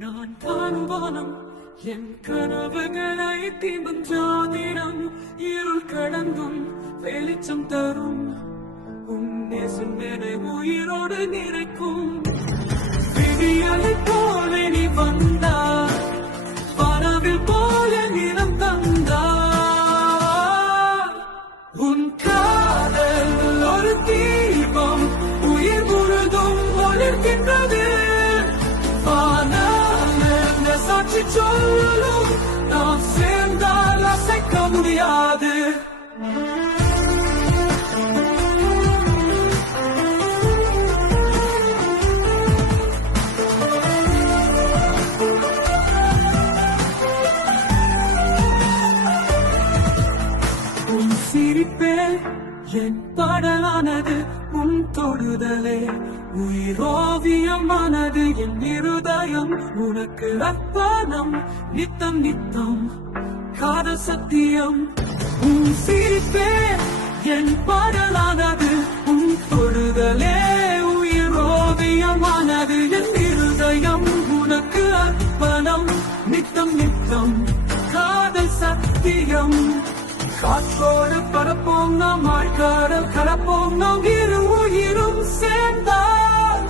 நான் காணும் வானம் என் கனவுகளை தீம்பும் ஜோதிடம் இருள் கடந்தும் வெளிச்சம் தரும் உன் நேசம் என்னை உயிரோடு நிறைக்கும் விடியலை போல நீ வந்தார் பறவில் போல நிறம் தந்தார் உன் காதல் ஒரு தீபம் உயிர் முழுதும் ஒளிர்கின்றது சாட்சி சொல்லும் நாம் சேர்ந்தால் அசைக்க முடியாது உன் சிரிப்பே என் பாடலானது உன் தொடுதலே உயிரோவியமானது என் இருதயம் உனக்கு அர்ப்பணம் நித்தம் நித்தம் காதல் சத்தியம் உன் சிரிப்பே என் பாடலானது உன் தொடுதலே உயிரோவியமானது என் இருதயம் உனக்கு அர்ப்பணம் நித்தம் நித்தம் காதல் சத்தியம் காற்றோடு பரப்போம் நாம் ஆழ்காரல் கலப்போம் நாம் இரு உயிரும் சேர்ந்தால்